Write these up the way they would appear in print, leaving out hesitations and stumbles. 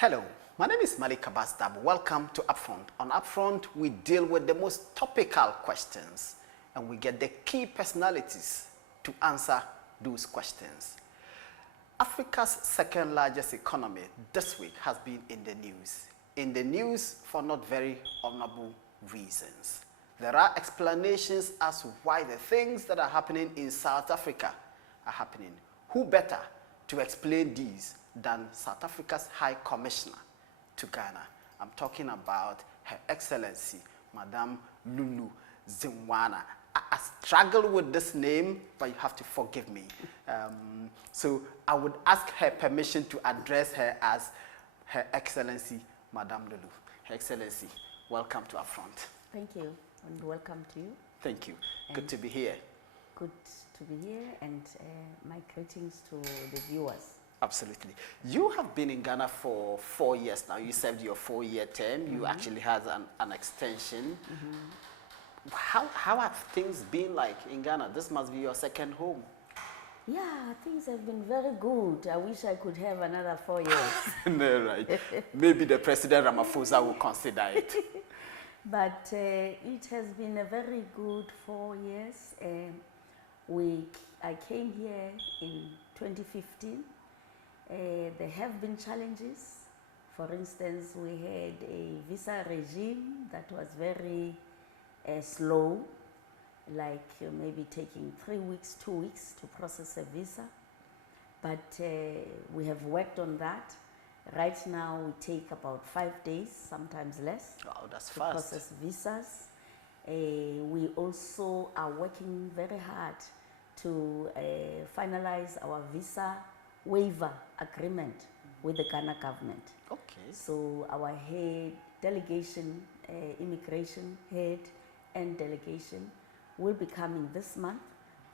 Hello, my name is Malik Abasdab. Welcome to UPfront. On UPfront, we deal with the most topical questions and we get the key personalities to answer those questions. Africa's second largest economy this week has been in the news. In the news for not very honorable reasons. There are explanations as to why the things that are happening in South Africa are happening. Who better to explain these than South Africa's High Commissioner to Ghana? I'm talking about Her Excellency, Madame Lulu Zimwana. I struggle with this name, but you have to forgive me. So I would ask her permission to address her as Her Excellency, Madame Lulu. Her Excellency, welcome to UPfront. Thank you, and welcome to you. Thank you. Good to be here. Good to be here, and my greetings to the viewers. Absolutely. You have been in Ghana for 4 years now. You served your 4-year term. You actually had an extension. How have things been like in Ghana? This must be your second home. Yeah, things have been very good. I wish I could have another 4 years. No, right. Maybe the President Ramaphosa will consider it. But it has been a very good 4 years. I came here in 2015. There have been challenges. For instance, we had a visa regime that was very slow, like maybe taking 3 weeks, 2 weeks to process a visa. But we have worked on that. Right now, we take about 5 days, sometimes less, that's to fast. process visas. We also are working very hard to finalize our visa waiver agreement with the Ghana government. Okay. So our head delegation, immigration head and delegation will be coming this month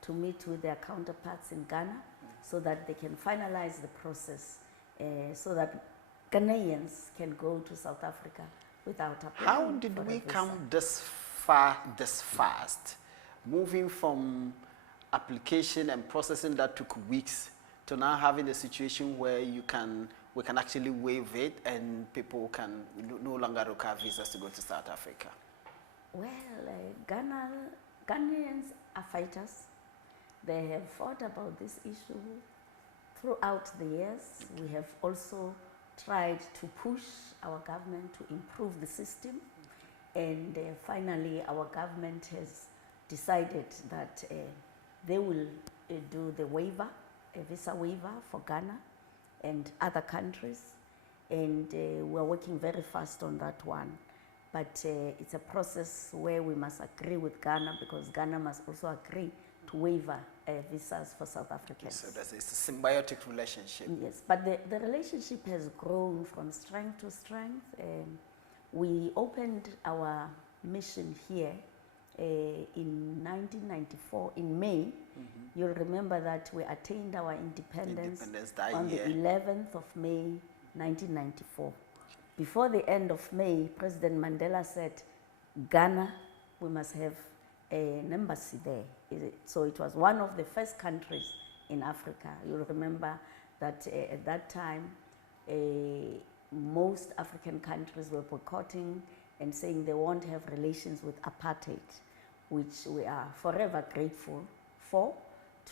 to meet with their counterparts in Ghana so that they can finalize the process so that Ghanaians can go to South Africa without applying. How did we come this far, this fast? Moving from application and processing that took weeks to now having a situation where we can actually waive it and people can no longer require visas to go to South Africa? Well, Ghanaians are fighters. They have fought about this issue throughout the years. We have also tried to push our government to improve the system. And finally, our government has decided that they will do the waiver, a visa waiver for Ghana and other countries. And we're working very fast on that one. But it's a process where we must agree with Ghana because Ghana must also agree to waiver visas for South Africans. So it's a symbiotic relationship. Yes, but the relationship has grown from strength to strength. We opened our mission here in 1994, in May. You'll remember that we attained our independence on the 11th of May, 1994. Before the end of May, President Mandela said, Ghana, we must have an embassy there. So it was one of the first countries in Africa. You'll remember that at that time, most African countries were boycotting and saying they won't have relations with apartheid, which we are forever grateful for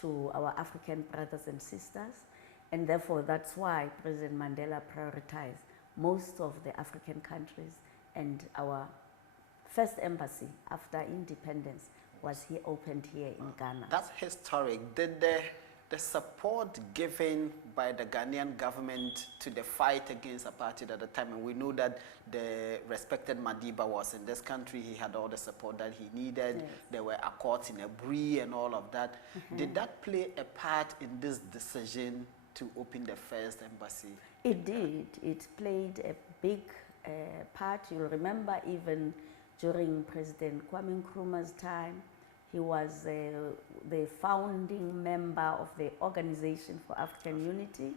to our African brothers and sisters. And therefore, that's why President Mandela prioritized most of the African countries, and our first embassy after independence was here, opened here in Ghana. That's historic. Did the support given by the Ghanaian government to the fight against apartheid at the time, and we know that the respected Madiba was in this country, he had all the support that he needed, yes. There were accords in Abri and all of that. Did that play a part in this decision to open the first embassy? It did. It played a big part. You'll remember even during President Kwame Nkrumah's time, he was the founding member of the Organization for African Unity,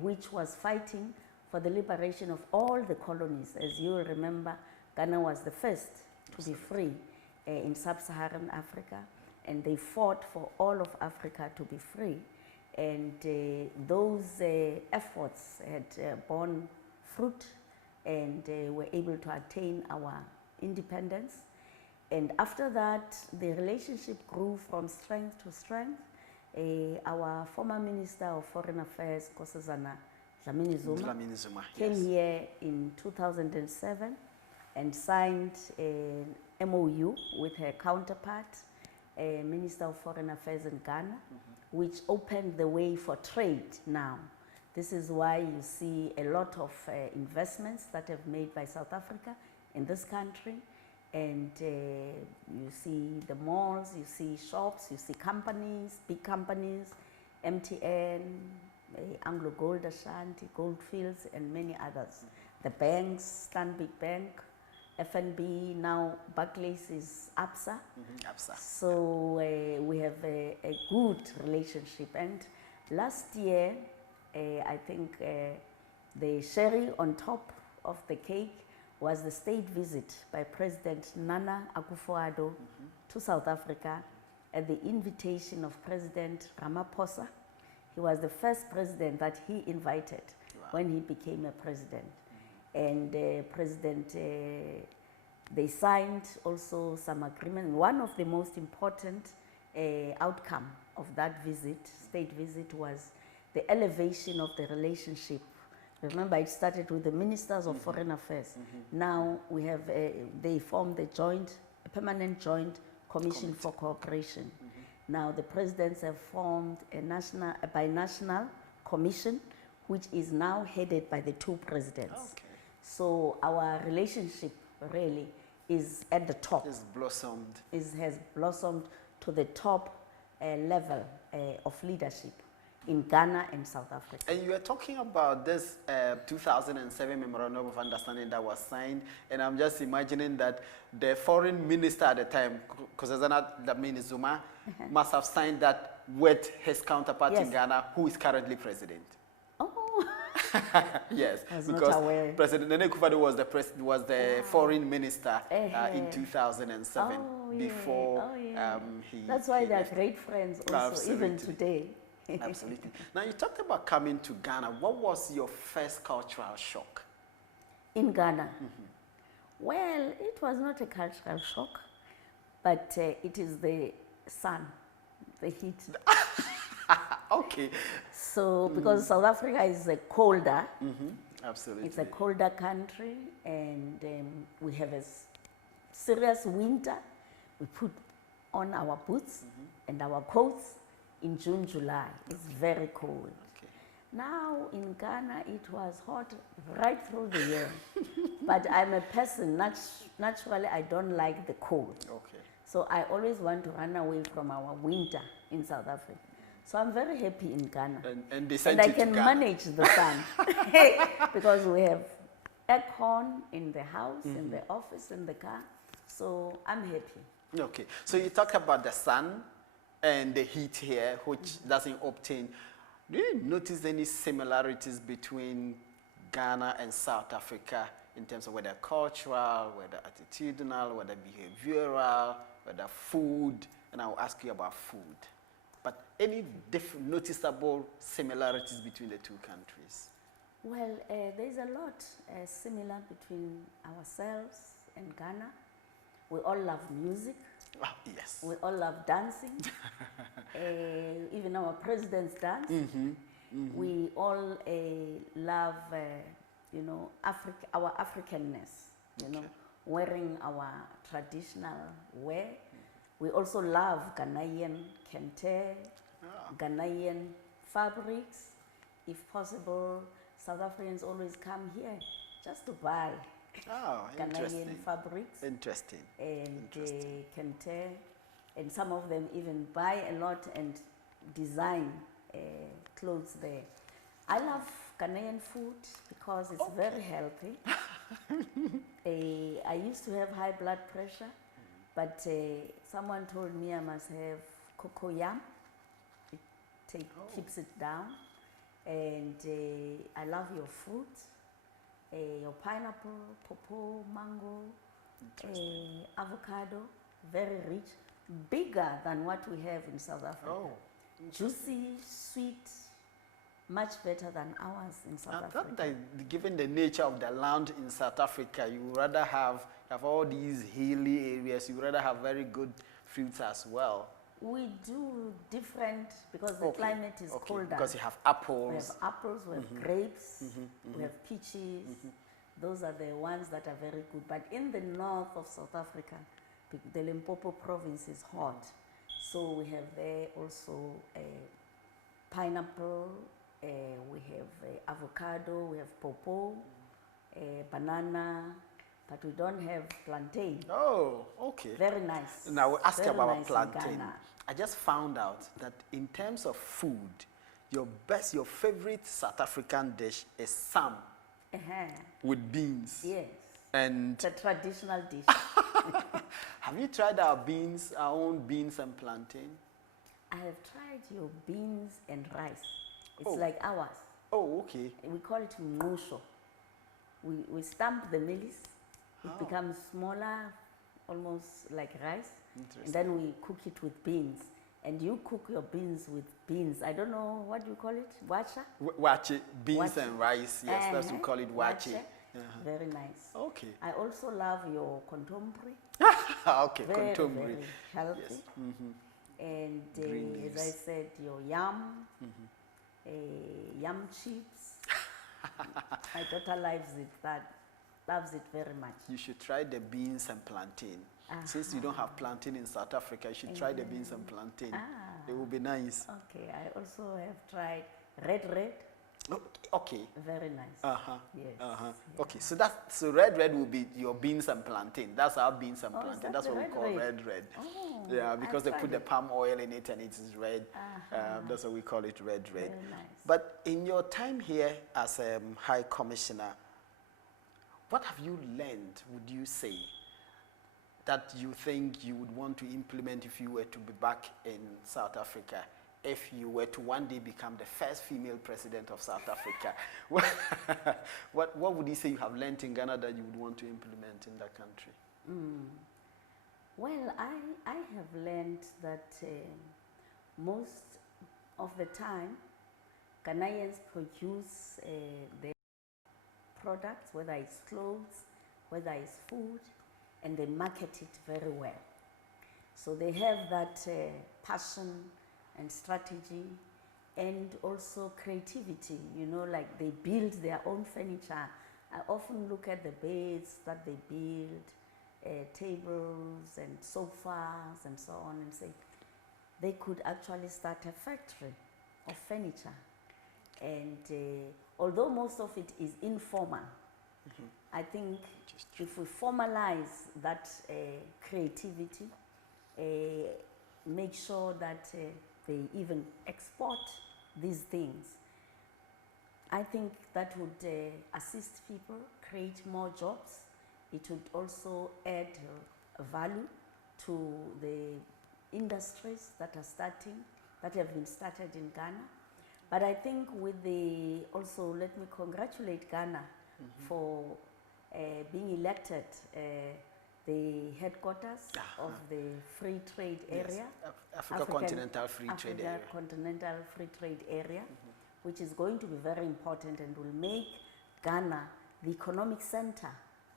which was fighting for the liberation of all the colonies. As you will remember, Ghana was the first to be free in sub-Saharan Africa, and they fought for all of Africa to be free. And those efforts had borne fruit, and were able to attain our independence. And after that, the relationship grew from strength to strength. Our former Minister of Foreign Affairs, Nkosazana Dlamini-Zuma, came here in 2007 and signed an MOU with her counterpart, Minister of Foreign Affairs in Ghana, which opened the way for trade now. This is why you see a lot of investments that have made by South Africa in this country. And you see the malls, you see shops, you see companies, big companies, MTN, Anglo Gold Ashanti, Goldfields, and many others. The banks, Stanbic Bank, FNB, now Barclays is ABSA. ABSA. So we have a good relationship. And last year, I think the cherry on top of the cake was the state visit by President Nana Akufo-Addo to South Africa at the invitation of President Ramaphosa. He was the first president that he invited when he became a president. And they signed also some agreement. One of the most important outcome of that visit, state visit, was the elevation of the relationship. Remember, it started with the ministers of foreign affairs. Now we have, they formed a permanent joint commission for cooperation. Now the presidents have formed a binational commission, which is now headed by the two presidents. Okay. So our relationship really is at the top. It's blossomed. It has blossomed to the top level of leadership in Ghana and South Africa. And you were talking about this 2007 Memorandum of Understanding that was signed, and I'm just imagining that the foreign minister at the time, Nkosazana Dlamini-Zuma, must have signed that with his counterpart in Ghana, who is currently president. Oh, yes, I was because not aware. President Nene Akufo-Addo was the foreign minister in 2007 before he. That's why he they're left. great friends also, even today. Absolutely. Now, you talked about coming to Ghana. What was your first cultural shock? In Ghana? Well, it was not a cultural shock, but it is the sun, the heat. Okay. So, because South Africa is a colder, Absolutely. it's a colder country, and we have a serious winter. We put on our boots and our coats in June, July. It's very cold. Okay. Now in Ghana, it was hot right through the year. But I'm a person, naturally I don't like the cold. Okay. So I always want to run away from our winter in South Africa. So I'm very happy in Ghana. And they And sent I you to can Ghana. manage the sun. Because we have aircon in the house, in the office, in the car. So I'm happy. Okay. So you talked about the sun and the heat here, which doesn't obtain. Do you notice any similarities between Ghana and South Africa in terms of whether cultural, whether attitudinal, whether behavioral, whether food? And I'll ask you about food. But any noticeable similarities between the two countries? Well, there's a lot similar between ourselves and Ghana. We all love music. Oh, yes. We all love dancing. Even our presidents dance. We all love, you know, our Africanness, you know, wearing our traditional wear. We also love Ghanaian kente, Ghanaian fabrics. If possible, South Africans always come here just to buy Ghanaian fabrics. Interesting. And kente, and some of them even buy a lot and design clothes there. I love Ghanaian food because it's very healthy. I used to have high blood pressure, but someone told me I must have cocoyam. It keeps it down. And I love your fruit, your pineapple, pawpaw, mango, avocado, very rich, bigger than what we have in South Africa. Oh, juicy, sweet, much better than ours in South I Africa. thought that given the nature of the land in South Africa, you would rather have all these hilly areas, you would rather have very good fruits as well. We do different because the climate is colder. Because you have apples. We have apples, we have grapes, we have peaches. Those are the ones that are very good. But in the north of South Africa, the Limpopo province is hot. So we have there also pineapple, we have avocado, we have pawpaw, banana, but we don't have plantain. Oh, okay. Very nice. Now we'll ask Very about nice plantain. I just found out that in terms of food, your favorite South African dish is sam with beans. Yes. And it's a traditional dish. have you tried our own beans and plantain? I have tried your beans and rice. It's like ours. Oh, okay. We call it ngusho. We stamp the maize. It becomes smaller, almost like rice. And then we cook it with beans. And you cook your beans with beans. I don't know, what do you call it? Wacha? Wache, beans and rice. Yes, that's what we call it, wache. Very nice. Okay. I also love your contemporary. Okay, very, contemporary. Very healthy. Yes. And as I said, your yam, yam chips. My daughter loves it very much. You should try the beans and plantain. Since you don't have plantain in South Africa, you should try the beans and plantain. It will be nice. Okay, I also have tried red. Okay. Very nice. Yes. Yeah. Okay, so red will be your beans and plantain. That's our beans and plantain. That's what we call red. Oh, yeah, because they put the palm oil in it and it is red. That's what we call it, red. Very nice. But in your time here as High Commissioner, what have you learned, would you say, that you think you would want to implement if you were to be back in South Africa, if you were to one day become the first female president of South Africa? What would you say you have learned in Ghana that you would want to implement in that country? Well, I have learned that most of the time, Ghanaians produce their products, whether it's clothes, whether it's food, and they market it very well. So they have that passion and strategy and also creativity, like they build their own furniture. I often look at the beds that they build, tables and sofas and so on, and say they could actually start a factory of furniture. And although most of it is informal, I think if we formalize that creativity, make sure that they even export these things, I think that would assist people, create more jobs. It would also add value to the industries that have been started in Ghana. But I think also let me congratulate Ghana for being elected the headquarters of the free trade area. African Continental Free Trade Area. Continental Free Trade Area, which is going to be very important and will make Ghana the economic center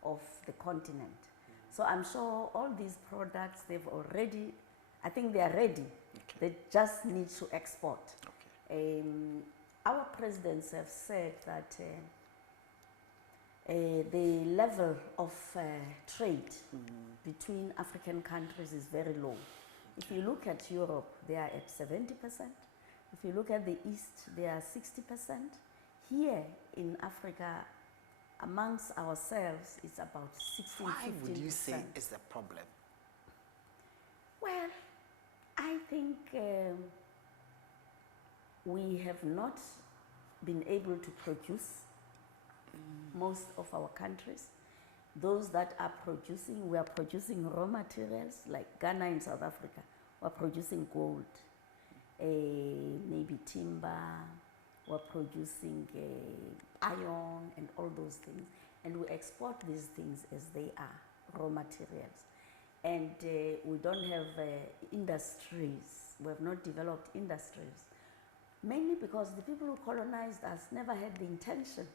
of the continent. So I'm sure all these products, I think they are ready. They just need to export. Our presidents have said that the level of trade between African countries is very low. If you look at Europe, they are at 70%. If you look at the East, they are 60%. Here in Africa, amongst ourselves, it's about 16, 15%. Why would you say is the problem? Well, I think we have not been able to produce most of our countries. Those that are producing, we are producing raw materials like Ghana and South Africa. We're producing gold, maybe timber, we're producing iron and all those things. And we export these things as they are, raw materials. And we don't have industries. We have not developed industries. mainly because the people who colonized us never had the intention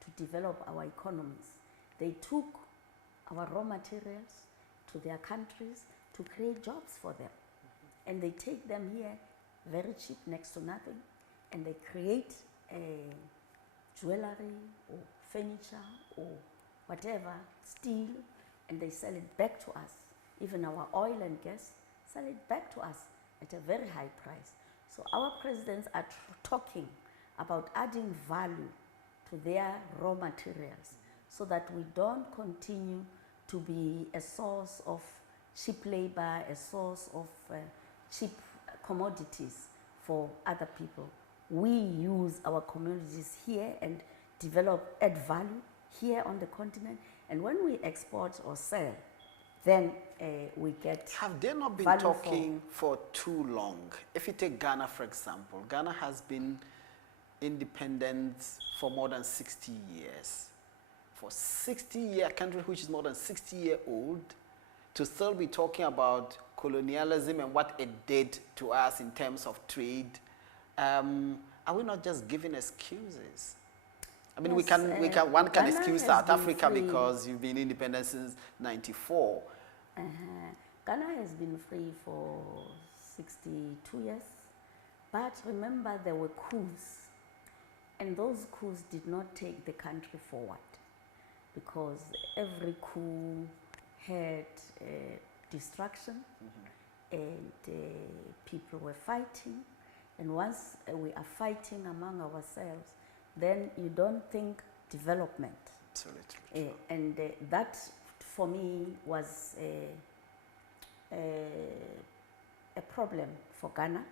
to develop our economies. They took our raw materials to their countries to create jobs for them. And they take them here very cheap, next to nothing, and they create jewelry or furniture or whatever, steel, and they sell it back to us. Even our oil and gas, sell it back to us at a very high price. So our presidents are talking about adding value to their raw materials so that we don't continue to be a source of cheap labor, a source of cheap commodities for other people. We use our commodities here and develop, add value here on the continent, and when we export or sell, then we get. Have they not been talking for too long? If you take Ghana, for example, Ghana has been independent for more than 60 years. For 60 years, a country which is more than 60-year-old, to still be talking about colonialism and what it did to us in terms of trade, are we not just giving excuses? I mean, yes, one can excuse South Africa because you've been independent since '94. Ghana has been free for 62 years, but remember there were coups, and those coups did not take the country forward because every coup had destruction, and people were fighting, and once we are fighting among ourselves, then you don't think development. Absolutely. And that, for me, was a problem for Ghana.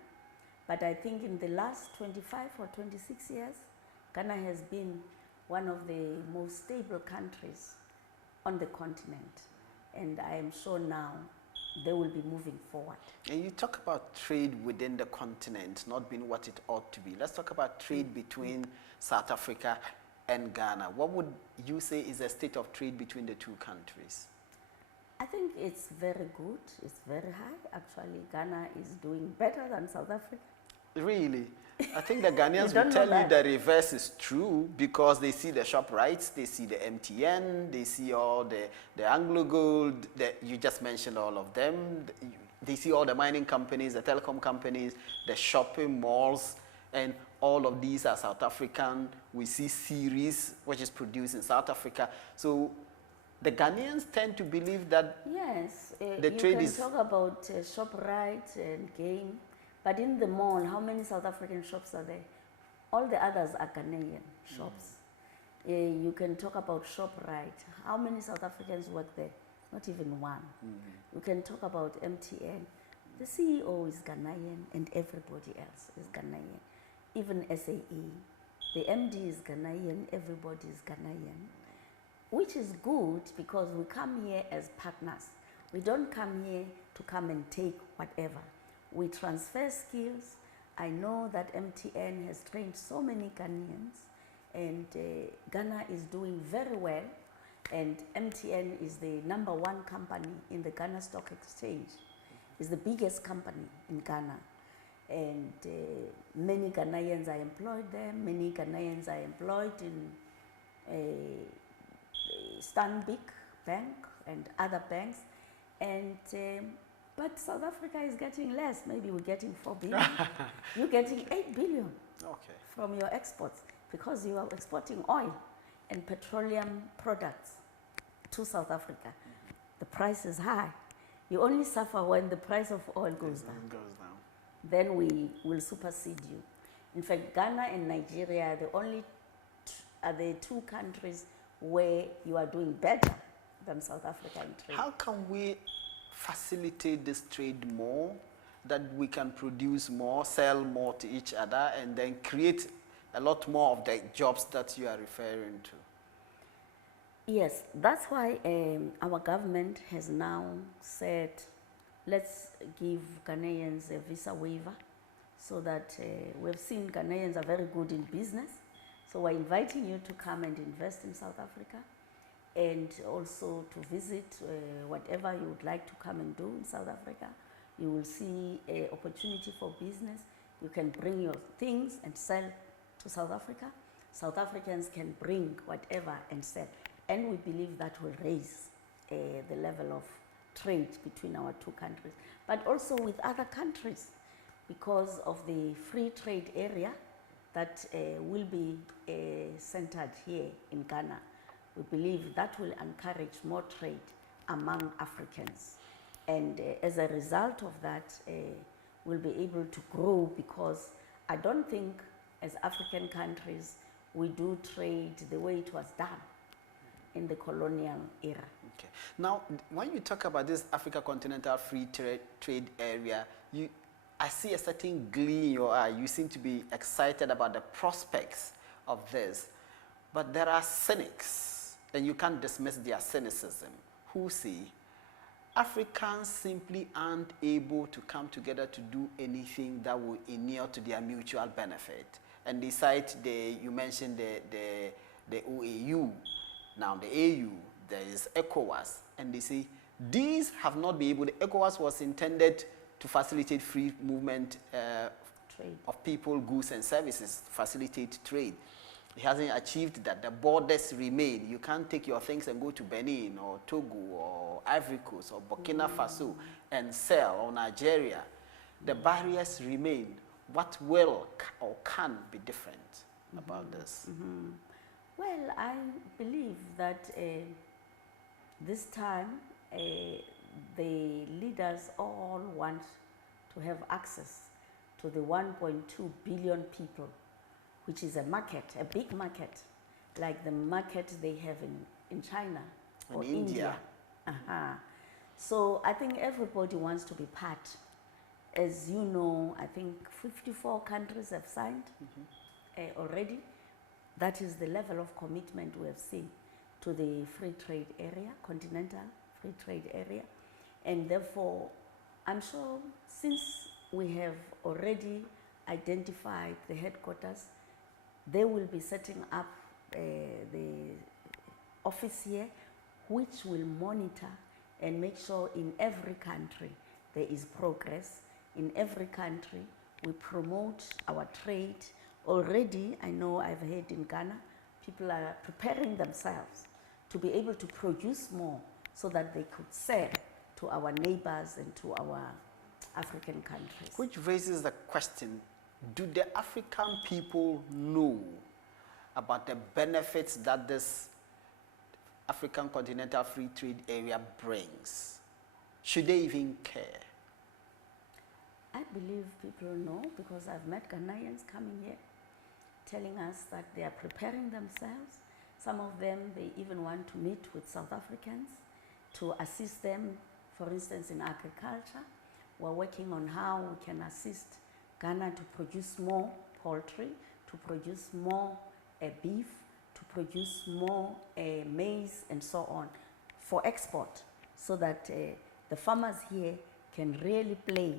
But I think in the last 25 or 26 years, Ghana has been one of the most stable countries on the continent. And I am sure now they will be moving forward. And you talk about trade within the continent not being what it ought to be. Let's talk about trade between South Africa and Ghana. What would you say is the state of trade between the two countries? I think it's very good. It's very high. Actually, Ghana is doing better than South Africa. Really? I think the Ghanaians will tell you the reverse is true because they see the ShopRites, they see the MTN, they see all the Anglo Gold, you just mentioned all of them. They see all the mining companies, the telecom companies, the shopping malls, and all of these are South African. We see series, which is produced in South Africa. So the Ghanaians tend to believe that yes, the trade is... You can talk about ShopRite and Game, but in the mall, how many South African shops are there? All the others are Ghanaian shops. You can talk about ShopRite. How many South Africans work there? Not even one. You can talk about MTN. The CEO is Ghanaian and everybody else is Ghanaian. Even SAE. The MD is Ghanaian, everybody is Ghanaian. Which is good because we come here as partners. We don't come here to come and take whatever. We transfer skills. I know that MTN has trained so many Ghanaians, and Ghana is doing very well, and MTN is the #1 company in the Ghana Stock Exchange. It's the biggest company in Ghana, and many Ghanaians are employed there. Many Ghanaians are employed in Stanbic Bank and other banks, and but South Africa is getting less. Maybe we're getting 4 billion. You're getting 8 billion from your exports because you are exporting oil and petroleum products to South Africa. The price is high. You only suffer when the price of oil goes down. Then we will supersede you. In fact, Ghana and Nigeria are the two countries where you are doing better than South Africa in trade. How can we facilitate this trade more, that we can produce more, sell more to each other, and then create a lot more of the jobs that you are referring to? Yes, that's why our government has now said, let's give Ghanaians a visa waiver, so that we've seen Ghanaians are very good in business. So we're inviting you to come and invest in South Africa, and also to visit whatever you would like to come and do in South Africa. You will see an opportunity for business. You can bring your things and sell to South Africa. South Africans can bring whatever and sell. And we believe that will raise the level of trade between our two countries, but also with other countries, because of the free trade area that will be centered here in Ghana. We believe that will encourage more trade among Africans. And as a result of that, we'll be able to grow, because I don't think as African countries we do trade the way it was done in the colonial era. Okay. Now, when you talk about this Africa Continental Free Trade Area, I see a certain glee in your eye. You seem to be excited about the prospects of this. But there are cynics, and you can't dismiss their cynicism, who say Africans simply aren't able to come together to do anything that will inure to their mutual benefit. And they cite you mentioned the OAU, now the AU, there is ECOWAS, and they say these have not been able. The ECOWAS was intended to facilitate free movement of people, goods, and services, facilitate trade. It hasn't achieved that. The borders remain. You can't take your things and go to Benin or Togo or Ivory Coast or Burkina Faso and sell, or Nigeria. The barriers remain. What will or can be different about this? Well, I believe that this time the leaders all want to have access to the 1.2 billion people, which is a market, a big market, like the market they have in China or India. So I think everybody wants to be part. As you know, I think 54 countries have signed already. That is the level of commitment we have seen to the free trade area, continental free trade area. And therefore, I'm sure since we have already identified the headquarters, they will be setting up the office here, which will monitor and make sure in every country there is progress. In every country, we promote our trade. Already, I know I've heard in Ghana, people are preparing themselves to be able to produce more so that they could sell to our neighbors and to our African countries. Which raises the question, do the African people know about the benefits that this African Continental Free Trade Area brings? Should they even care? I believe people know, because I've met Ghanaians coming here telling us that they are preparing themselves. Some of them, they even want to meet with South Africans to assist them, for instance, in agriculture. We're working on how we can assist Ghana to produce more poultry, to produce more beef, to produce more maize and so on for export, so that the farmers here can really play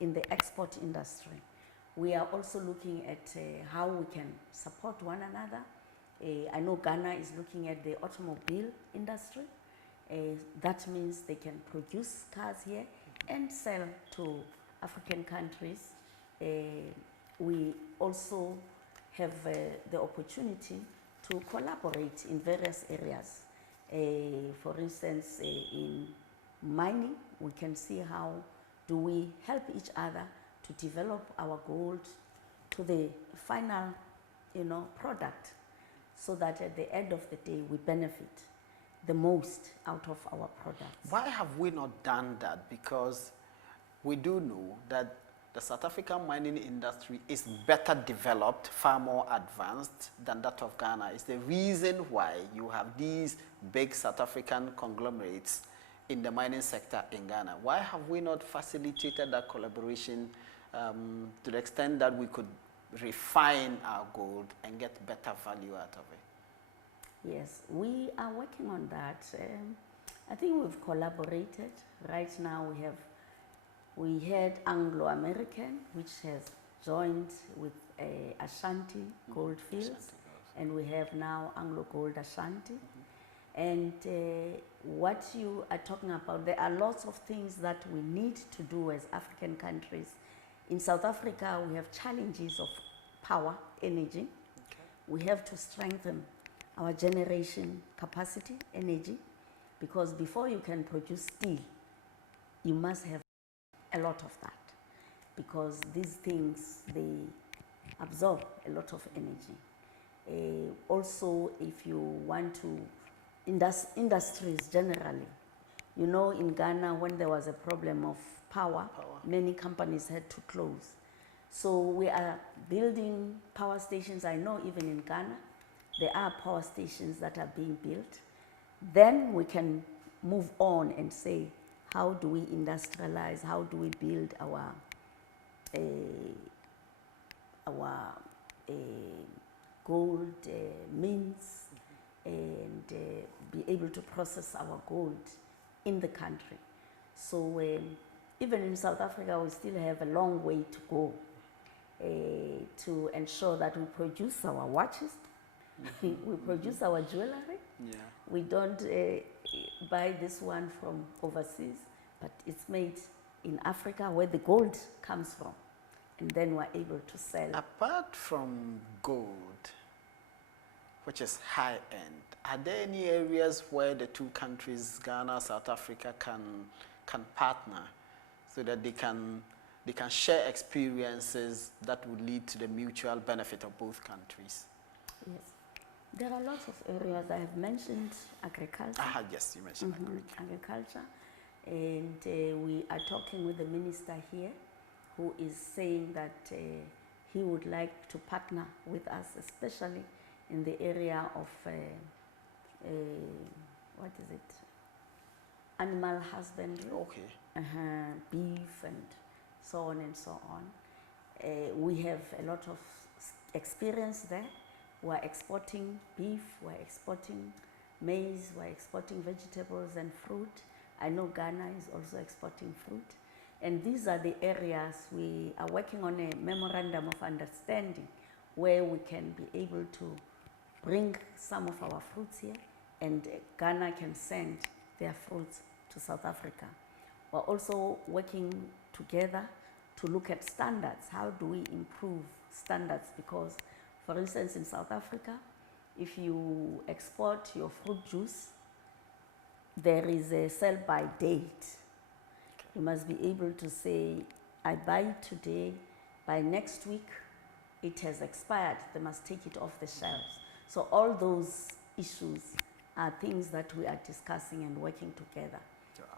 in the export industry. We are also looking at how we can support one another. I know Ghana is looking at the automobile industry. That means they can produce cars here and sell to African countries. We also have the opportunity to collaborate in various areas. For instance, in mining, we can see how do we help each other to develop our gold to the final, product, so that at the end of the day we benefit the most out of our products. Why have we not done that? Because we do know that the South African mining industry is better developed, far more advanced than that of Ghana. It's the reason why you have these big South African conglomerates in the mining sector in Ghana. Why have we not facilitated that collaboration to the extent that we could refine our gold and get better value out of it? Yes, we are working on that. I think we've collaborated. Right now we had Anglo-American, which has joined with Ashanti Goldfields, and we have now Anglo Gold Ashanti. And what you are talking about, there are lots of things that we need to do as African countries In South Africa, we have challenges of power, energy. Okay. We have to strengthen our generation capacity, energy, because before you can produce steel, you must have a lot of that, because these things, they absorb a lot of energy. Also, if you want to, industries generally, you know, in Ghana, when there was a problem of power, many companies had to close. So we are building power stations. I know even in Ghana, there are power stations that are being built. Then we can move on and say, how do we industrialize? How do we build our gold mines and be able to process our gold in the country? So even in South Africa, we still have a long way to go to ensure that we produce our watches, we produce our jewelry. Yeah. We don't buy this one from overseas, but it's made in Africa where the gold comes from. And then we're able to sell. Apart from gold, which is high end, are there any areas where the two countries, Ghana, South Africa, can partner so that they can share experiences that would lead to the mutual benefit of both countries? Yes. There are lots of areas. I have mentioned agriculture. Yes, you mentioned agriculture. And we are talking with the minister here, who is saying that he would like to partner with us, especially in the area of, what is it? Animal husbandry. Okay. Beef and so on and so on. We have a lot of experience there. We're exporting beef, we're exporting maize, we're exporting vegetables and fruit. I know Ghana is also exporting fruit. And these are the areas we are working on a memorandum of understanding where we can be able to bring some of our fruits here and Ghana can send their fruits to South Africa. We're also working together to look at standards. How do we improve standards? Because, for instance, in South Africa, if you export your fruit juice, there is a sell-by date. You must be able to say, I buy it today, by next week it has expired, they must take it off the shelves. So all those issues are things that we are discussing and working together.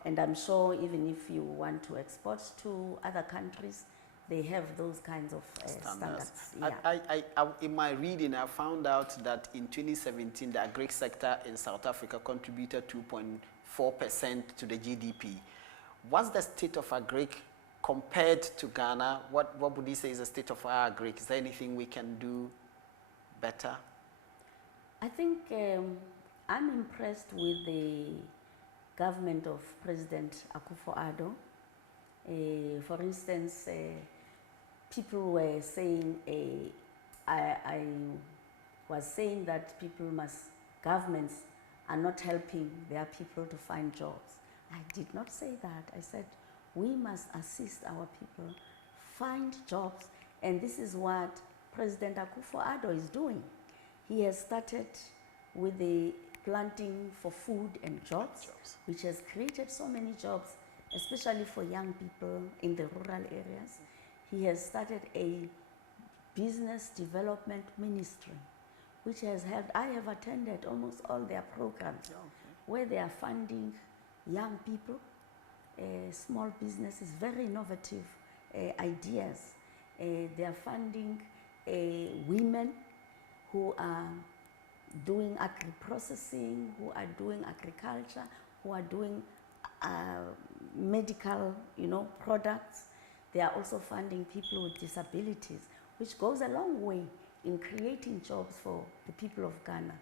And I'm sure even if you want to export to other countries, they have those kinds of standards. Yeah. In my reading, I found out that in 2017, the agri sector in South Africa contributed 2.4% to the GDP. What's the state of agri compared to Ghana? What would you say is the state of our agri? Is there anything we can do better? I think I'm impressed with the government of President Akufo-Addo. For instance, people were saying, I was saying that governments are not helping their people to find jobs. I did not say that. I said, we must assist our people find jobs, and this is what President Akufo-Addo is doing. He has started with the planting for food and jobs, which has created so many jobs, especially for young people in the rural areas. He has started a business development ministry, which has helped. I have attended almost all their programs where they are funding young people, small businesses, very innovative ideas. They are funding women who are doing agri-processing, who are doing agriculture, who are doing medical, products. They are also funding people with disabilities, which goes a long way in creating jobs for the people of Ghana.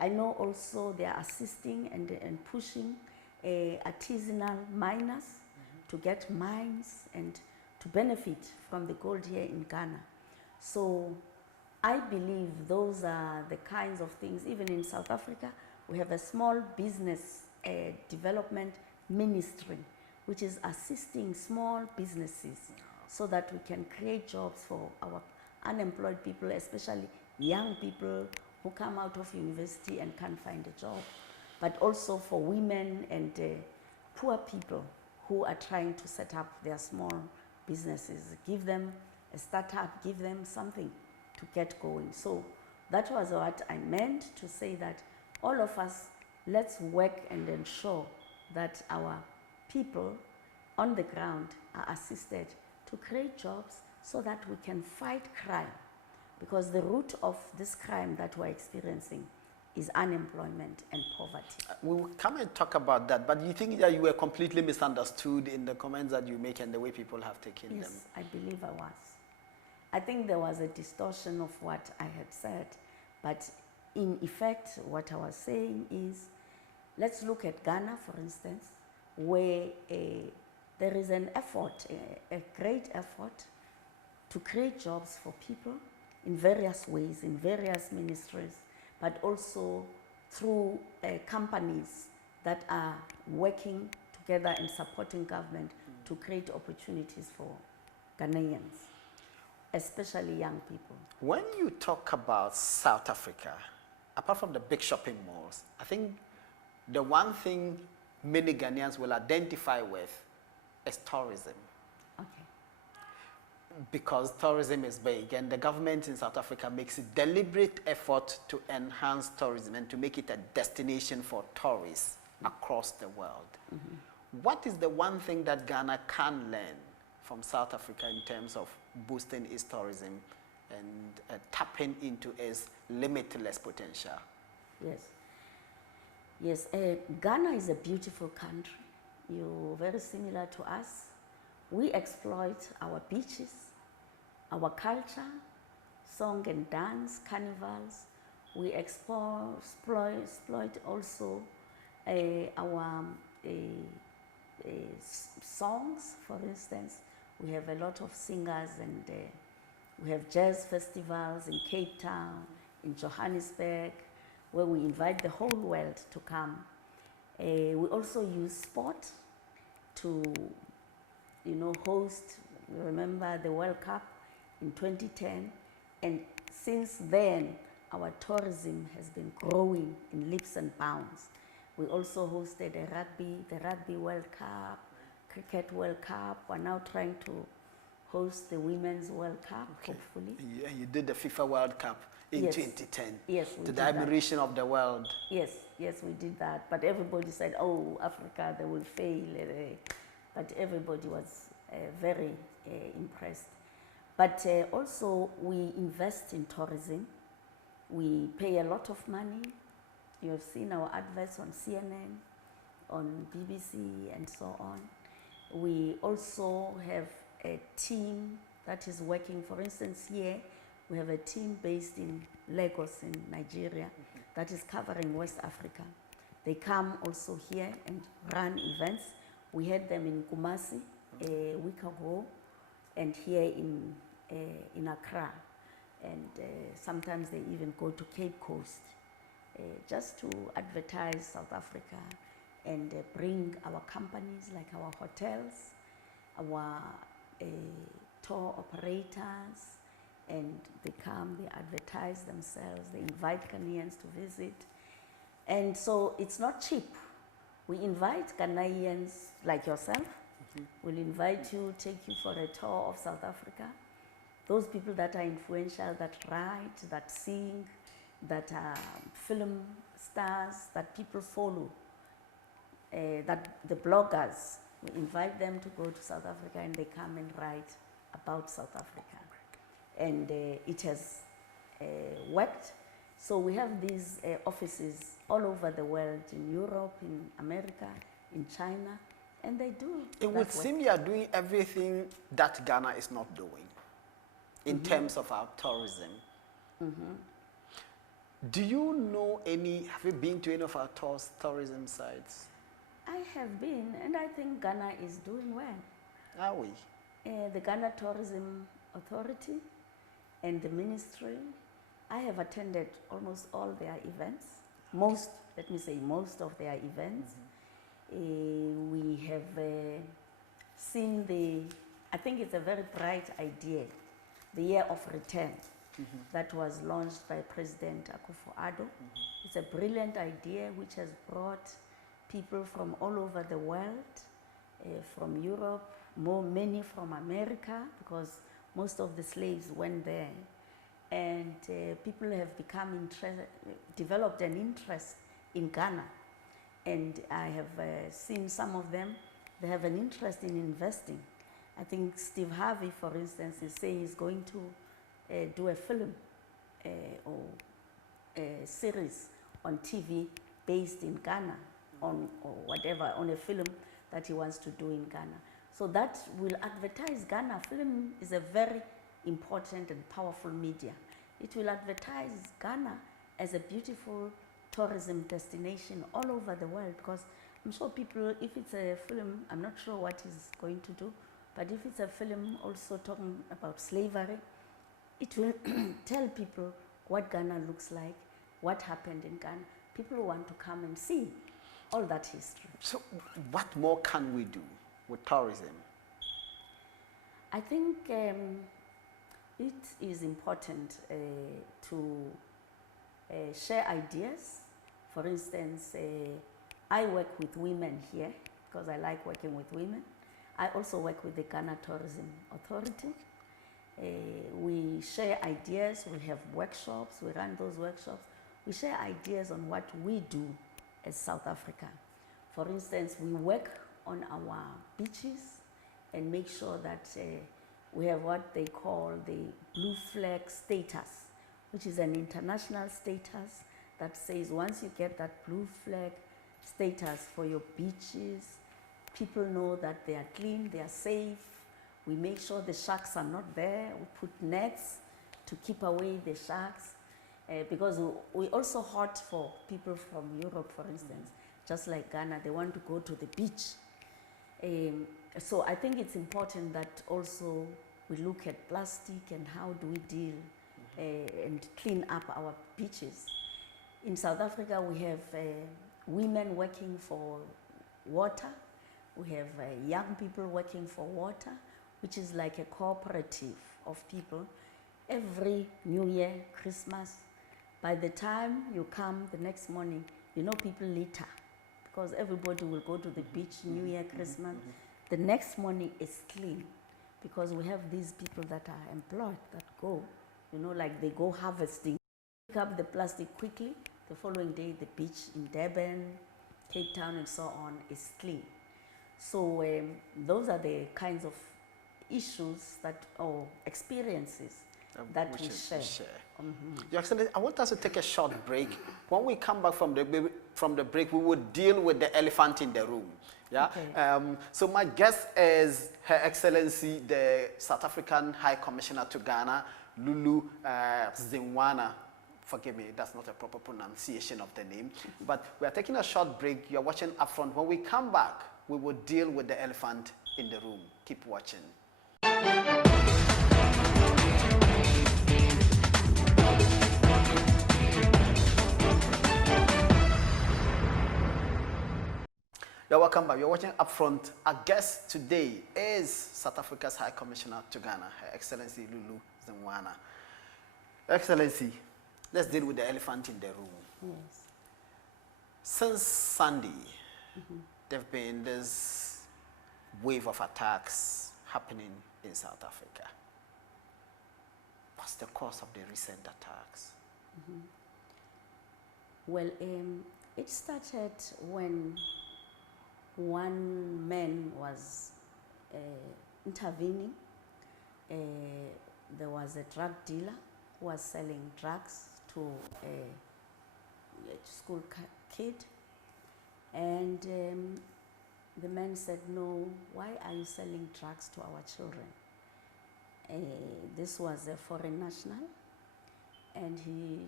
I know also they are assisting and pushing artisanal miners to get mines and to benefit from the gold here in Ghana. So I believe those are the kinds of things. Even in South Africa, we have a small business development ministry, which is assisting small businesses so that we can create jobs for our unemployed people, especially young people who come out of university and can't find a job, but also for women and poor people who are trying to set up their small businesses. Give them a startup, give them something to get going. So that was what I meant to say, that all of us, let's work and ensure that our people on the ground are assisted to create jobs so that we can fight crime. Because the root of this crime that we're experiencing is unemployment and poverty. We will come and talk about that, but you think that you were completely misunderstood in the comments that you make and the way people have taken them? Yes, I believe I was. I think there was a distortion of what I had said, but in effect, what I was saying is, let's look at Ghana, for instance, where there is an effort, a great effort to create jobs for people in various ways, in various ministries, but also through companies that are working together and supporting government to create opportunities for Ghanaians, especially young people. When you talk about South Africa, apart from the big shopping malls, I think the one thing many Ghanaians will identify with is tourism. Okay. Because tourism is big, and the government in South Africa makes a deliberate effort to enhance tourism and to make it a destination for tourists across the world. What is the one thing that Ghana can learn from South Africa in terms of boosting its tourism and tapping into its limitless potential? Yes. Yes, Ghana is a beautiful country. You're very similar to us. We exploit our beaches, our culture, song and dance, carnivals. We exploit also our songs, for instance. We have a lot of singers, and we have jazz festivals in Cape Town, in Johannesburg, where we invite the whole world to come. We also use sport to, host. Remember the World Cup in 2010, and since then our tourism has been growing in leaps and bounds. We also hosted the Rugby World Cup, Cricket World Cup. We're now trying to host the Women's World Cup, hopefully. You did the FIFA World Cup in 2010. Yes, we to did the admiration of the world. Yes, we did that. But everybody said, oh, Africa, they will fail. But everybody was very impressed. But also, we invest in tourism. We pay a lot of money. You have seen our adverts on CNN, on BBC, and so on. We also have a team that is working. For instance, here, we have a team based in Lagos in Nigeria that is covering West Africa. They come also here and run events. We had them in Kumasi a week ago, and here in Accra. And sometimes they even go to Cape Coast just to advertise South Africa and bring our companies like our hotels, our tour operators, and they come, they advertise themselves, they invite Ghanaians to visit. And so it's not cheap. We invite Ghanaians like yourself. We'll invite you, take you for a tour of South Africa. Those people that are influential, that write, that sing, that are film stars, that people follow, that the bloggers, we invite them to go to South Africa and they come and write about South Africa. And it has worked. So we have these offices all over the world, in Europe, in America, in China, and they do. It would seem you are doing everything that Ghana is not doing in terms of our tourism. Do you know have you been to any of our tourism sites? I have been, and I think Ghana is doing well. Are we? The Ghana Tourism Authority and the ministry, I have attended almost all their events. Most of their events. We have seen the I think it's a very bright idea, the year of return, that was launched by President Akufo-Addo. It's a brilliant idea which has brought people from all over the world, from Europe, many from America, because most of the slaves went there. And people have developed an interest in Ghana. And I have seen some of them, they have an interest in investing. I think Steve Harvey, for instance, is saying he's going to do a film or a series on TV based in Ghana, or whatever, on a film that he wants to do in Ghana. So that will advertise Ghana. Film is a very important and powerful media. It will advertise Ghana as a beautiful tourism destination all over the world, because I'm sure people, if it's a film, I'm not sure what he's going to do, but if it's a film also talking about slavery, it will tell people what Ghana looks like, what happened in Ghana. People want to come and see all that history. So what more can we do with tourism? I think it is important to share ideas. For instance, I work with women here because I like working with women. I also work with the Ghana Tourism Authority. We share ideas, we have workshops, we run those workshops. We share ideas on what we do as South Africa. For instance, we work on our beaches and make sure that we have what they call the blue flag status, which is an international status that says once you get that blue flag status for your beaches, people know that they are clean, they are safe. We make sure the sharks are not there. We put nets to keep away the sharks. Because we also hot for people from Europe, for instance, just like Ghana, they want to go to the beach. So I think it's important that also we look at plastic and how do we deal and clean up our beaches. In South Africa, we have women working for water. We have young people working for water, which is like a cooperative of people. Every New Year, Christmas, by the time you come the next morning, you know people litter because everybody will go to the beach, New Year, Christmas. The next morning is clean because we have these people that are employed that go, you know, like they go harvesting, pick up the plastic quickly. The following day, the beach in Durban, Cape Town, and so on is clean. So those are the kinds of issues that, or experiences that we share. Your Excellency, I want us to take a short break. When we come back from the break, we will deal with the elephant in the room. Yeah. Okay. So my guest is Her Excellency, the South African High Commissioner to Ghana, Lulu Zinwana. Forgive me, that's not a proper pronunciation of the name. But we are taking a short break. You're watching Upfront. When we come back, we will deal with the elephant in the room. Keep watching. You're welcome back. You're watching Upfront. Our guest today is South Africa's High Commissioner to Ghana, Her Excellency Lulu Zinwana. Excellency, let's deal with the elephant in the room. Yes. Since Sunday, there have been this wave of attacks happening in South Africa. What's the cause of the recent attacks? Well, it started when one man was intervening. There was a drug dealer who was selling drugs to a school kid. And the man said, "No, why are you selling drugs to our children?" This was a foreign national, and he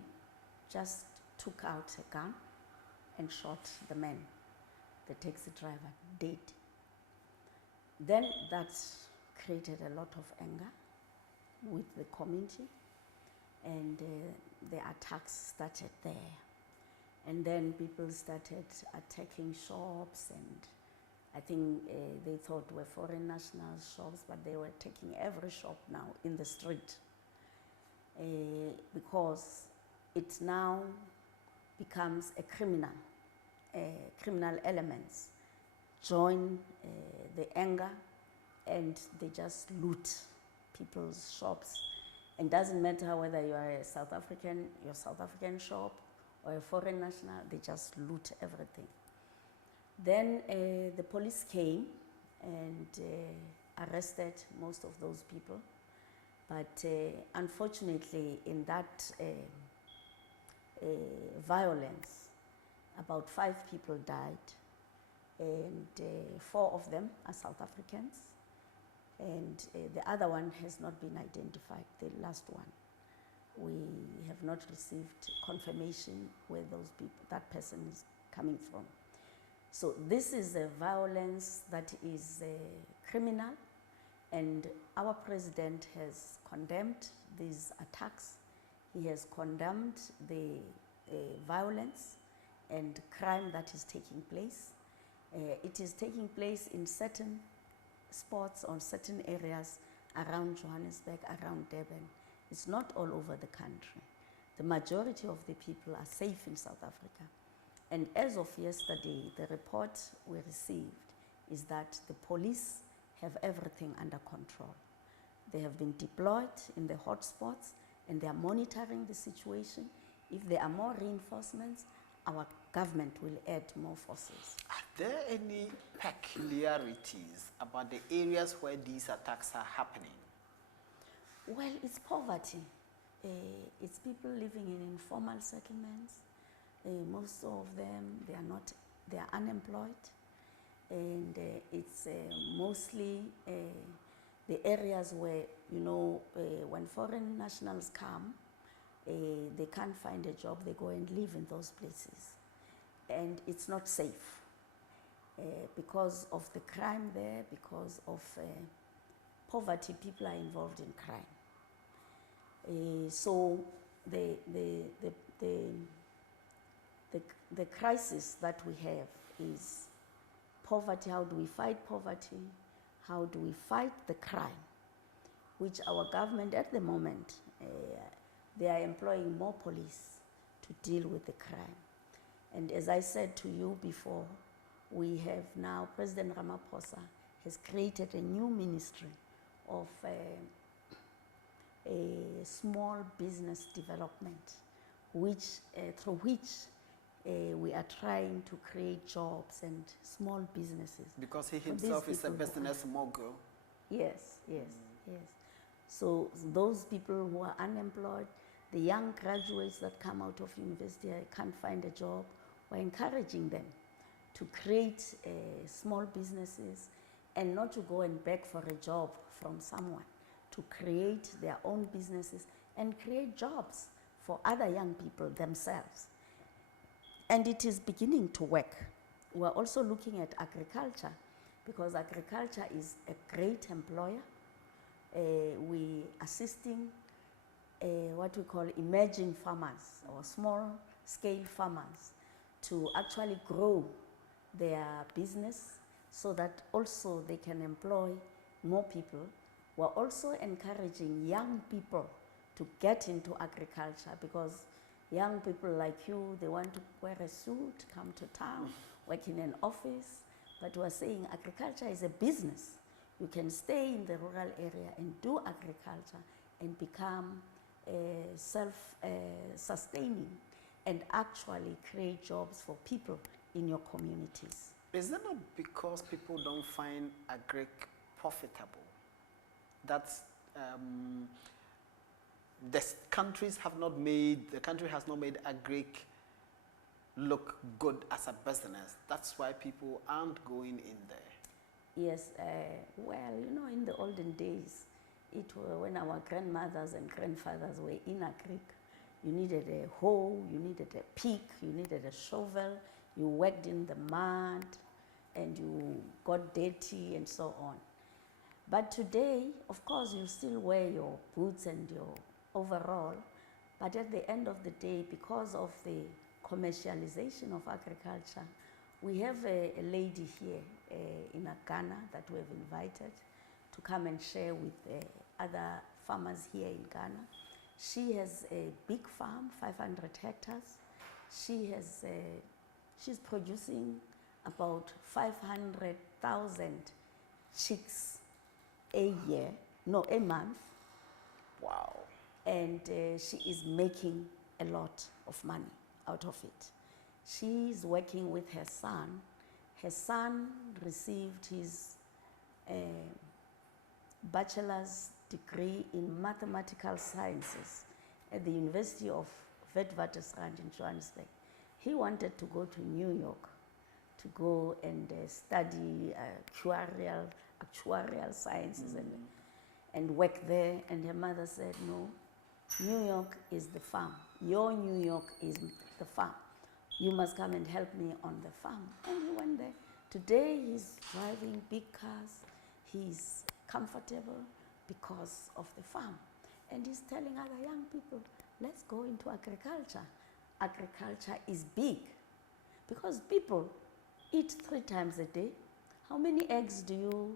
just took out a gun and shot the man, the taxi driver, dead. Then that created a lot of anger with the community, and the attacks started there. And then people started attacking shops and I think they thought were foreign national shops, but they were taking every shop now in the street because it now becomes a criminal elements join the anger, and they just loot people's shops. And doesn't matter whether you are a South African, your South African shop, or a foreign national, they just loot everything. Then the police came and arrested most of those people. But unfortunately, in that violence, about 5 people died, and 4 of them are South Africans, and the other one has not been identified, the last one. We have not received confirmation where that person is coming from. So this is a violence that is criminal, and our president has condemned these attacks. He has condemned the violence and crime that is taking place. It is taking place in certain spots or certain areas around Johannesburg, around Durban. It's not all over the country. The majority of the people are safe in South Africa. And as of yesterday, the report we received is that the police have everything under control. They have been deployed in the hotspots and they are monitoring the situation. If there are more reinforcements, our government will add more forces. Are there any peculiarities about the areas where these attacks are happening? Well, it's poverty. It's people living in informal settlements. Most of them, they are unemployed. And it's mostly the areas where, when foreign nationals come, they can't find a job, they go and live in those places. And it's not safe because of the crime there, because of poverty, people are involved in crime. So the crisis that we have is poverty. How do we fight poverty? How do we fight the crime? Which our government at the moment, they are employing more police to deal with the crime. And as I said to you before, we have now, President Ramaphosa has created a new ministry of a small business development, through which we are trying to create jobs and small businesses. Because he himself is a business mogul. Yes. So those people who are unemployed, the young graduates that come out of university can't find a job, we're encouraging them to create small businesses and not to go and beg for a job from someone, to create their own businesses and create jobs for other young people themselves. And it is beginning to work. We're also looking at agriculture, because agriculture is a great employer. We assisting what we call emerging farmers or small scale farmers to actually grow their business so that also they can employ more people. We're also encouraging young people to get into agriculture, because young people like you, they want to wear a suit, come to town, work in an office. But we're saying agriculture is a business. You can stay in the rural area and do agriculture and become self-sustaining and actually create jobs for people in your communities. Is that not because people don't find agric profitable? That's the country has not made agric look good as a business. That's why people aren't going in there. Yes, well, in the olden days, when our grandmothers and grandfathers were in agric, you needed a hoe, you needed a pick, you needed a shovel, you worked in the mud, and you got dirty and so on. But today, of course, you still wear your boots and your overall, but at the end of the day, because of the commercialization of agriculture, We have a lady here in Ghana that we have invited to come and share with other farmers here in Ghana. She has a big farm, 500 hectares. She's producing about 500,000 chicks a month. Wow. And she is making a lot of money out of it. She's working with her son. Her son received his bachelor's degree in mathematical sciences at the University of Witwatersrand in Johannesburg. He wanted to go to New York to go and study actuarial sciences and work there. And her mother said, no, New York is the farm. Your New York is the farm. You must come and help me on the farm. And he went there. Today he's driving big cars. He's comfortable because of the farm. And he's telling other young people, let's go into agriculture. Agriculture is big because people eat 3 times a day. How many eggs do you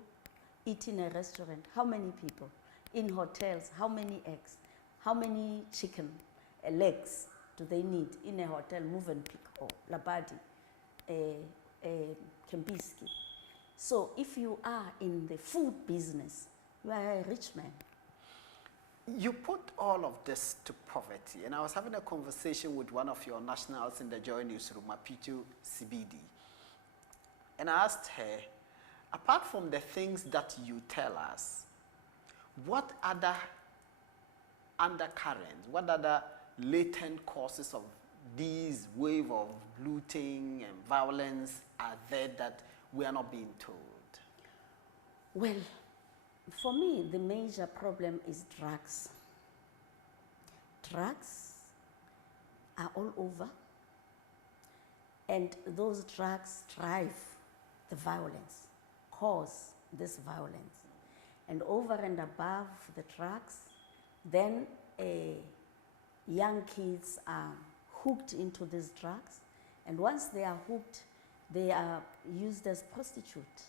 eat in a restaurant? How many people? In hotels, how many eggs? How many chicken legs do they need in a hotel, Movenpick or Labadi, Kempinski? So if you are in the food business, you are a rich man. You put all of this to poverty, and I was having a conversation with one of your nationals in the JoyNews room, Apitu CBD, and I asked her, apart from the things that you tell us, what other undercurrents, what other latent causes of these wave of looting and violence are there that we are not being told? Well, for me, the major problem is drugs. Drugs are all over, and those drugs drive the violence, cause this violence. And over and above the drugs, then young kids are hooked into these drugs, and once they are hooked, they are used as prostitutes.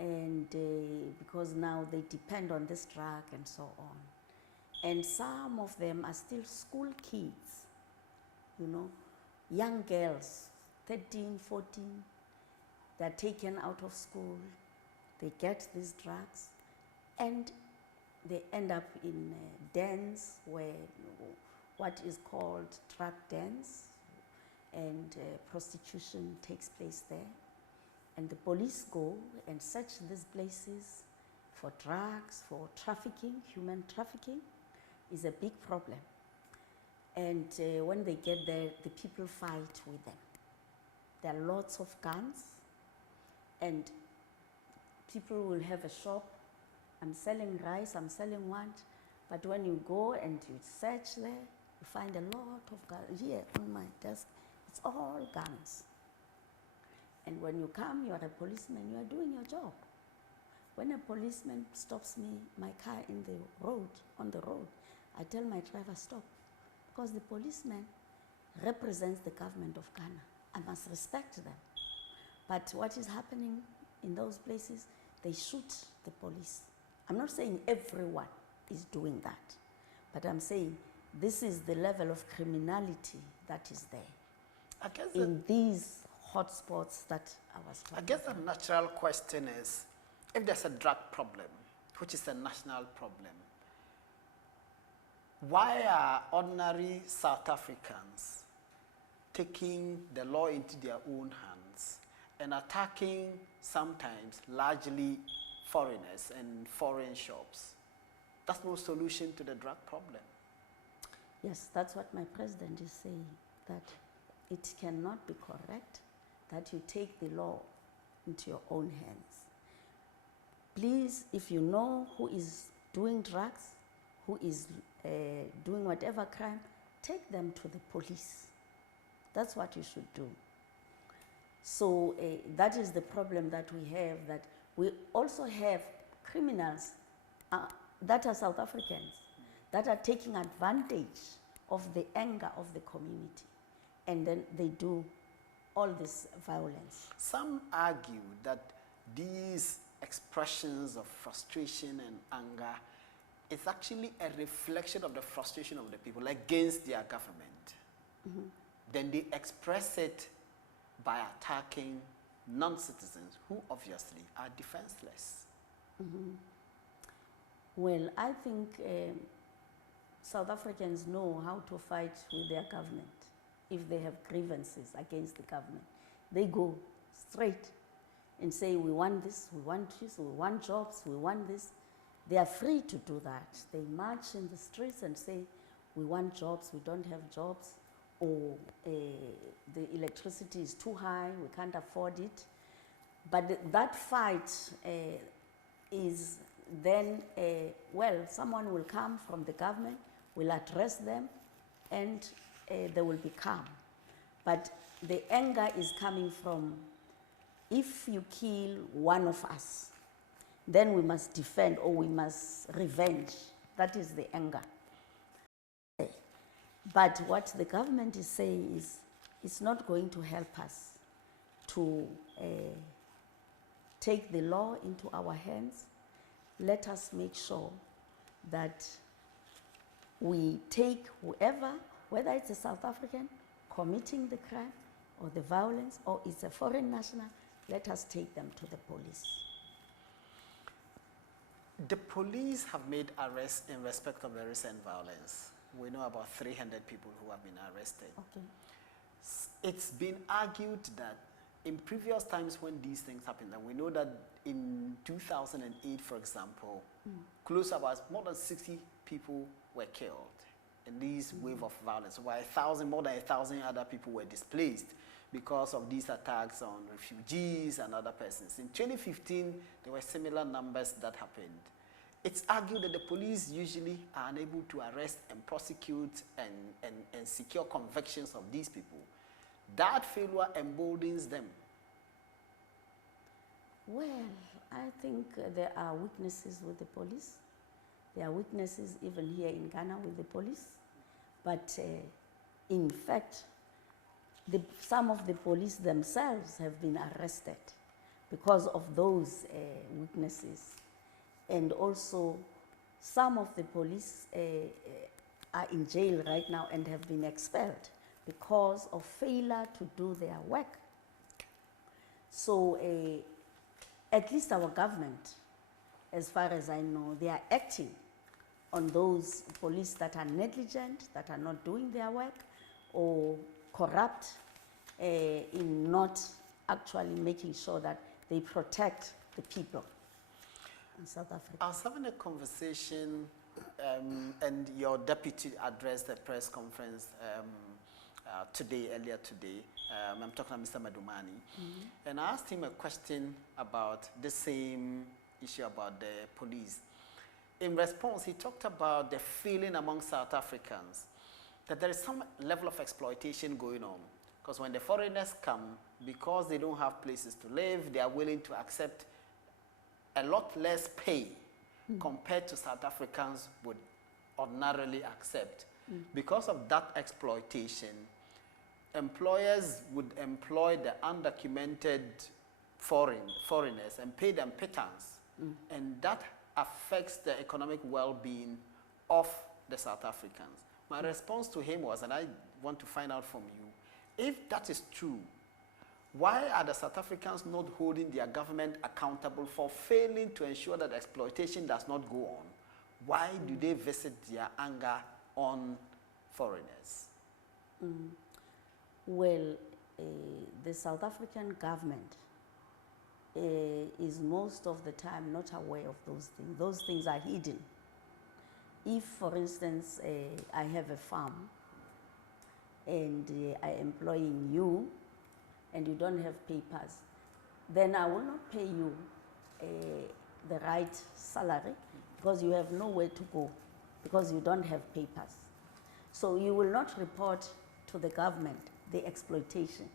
And because now they depend on this drug and so on. And some of them are still school kids, you know, young girls, 13, 14, they're taken out of school, they get these drugs, and they end up in dens where what is called drug dens, and prostitution takes place there. And the police go and search these places for drugs, for trafficking. Human trafficking is a big problem. And when they get there, the people fight with them. There are lots of guns, and people will have a shop. I'm selling rice, I'm selling what, but when you go and you search there, you find a lot of guns. Here on my desk, it's all guns. And when you come, you are a policeman, you are doing your job. When a policeman stops me, my car in the road, on the road, I tell my driver, stop. Because the policeman represents the government of Ghana. I must respect them. But what is happening in those places, they shoot the police. I'm not saying everyone is doing that, but I'm saying this is the level of criminality that is there. I guess in these hotspots that I was talking I guess about. the natural question is, if there's a drug problem, which is a national problem, why are ordinary South Africans taking the law into their own hands and attacking sometimes largely foreigners and foreign shops? That's no solution to the drug problem. Yes, that's what my president is saying, that it cannot be correct that you take the law into your own hands. Please, if you know who is doing drugs, who is doing whatever crime, take them to the police. That's what you should do. So that is the problem that we have, that we also have criminals that are South Africans that are taking advantage of the anger of the community, and then they do all this violence. Some argue that these expressions of frustration and anger is actually a reflection of the frustration of the people against their government. Mm-hmm. Then they express it by attacking non-citizens who obviously are defenseless. Mm-hmm. Well, I think South Africans know how to fight with their government. If they have grievances against the government, they go straight and say, we want this, we want this, we want jobs, we want this. They are free to do that. They march in the streets and say, we want jobs, we don't have jobs, or the electricity is too high, we can't afford it. But that fight is then, well, someone will come from the government, will address them, and they will be calm. But the anger is coming from, if you kill one of us, then we must defend or we must revenge. That is the anger. But what the government is saying is, it's not going to help us to take the law into our hands. Let us make sure that we take whoever, whether it's a South African committing the crime or the violence, or it's a foreign national, let us take them to the police. The police have made arrests in respect of the recent violence. We know about 300 people who have been arrested. Okay. It's been argued that in previous times when these things happened, and we know that in 2008, for example, close about more than 60 people were killed in this wave of violence, while more than 1,000 other people were displaced because of these attacks on refugees and other persons. In 2015, there were similar numbers that happened. It's argued that the police usually are unable to arrest and prosecute and secure convictions of these people. That failure emboldens them. Well, I think there are weaknesses with the police. There are weaknesses even here in Ghana with the police. But in fact, some of the police themselves have been arrested because of those weaknesses. And also, some of the police are in jail right now and have been expelled because of failure to do their work. So at least our government, as far as I know, they are acting on those police that are negligent, that are not doing their work, or corrupt in not actually making sure that they protect the people in South Africa. I was having a conversation and your deputy addressed a press conference earlier today. I'm talking to Mr. Madumani. And I asked him a question about the same issue about the police. In response, he talked about the feeling among South Africans that there is some level of exploitation going on. Because when the foreigners come, because they don't have places to live, they are willing to accept a lot less pay compared to South Africans would ordinarily accept. Because of that exploitation, employers would employ the undocumented foreigners and pay them pittance. And that affects the economic well-being of the South Africans. My response to him was, and I want to find out from you, if that is true, why are the South Africans not holding their government accountable for failing to ensure that exploitation does not go on? Why do they visit their anger on foreigners? Well, the South African government is most of the time not aware of those things. Those things are hidden. If, for instance, I have a farm and I am employing you and you don't have papers, then I will not pay you the right salary because you have nowhere to go because you don't have papers. So you will not report to the government the exploitation.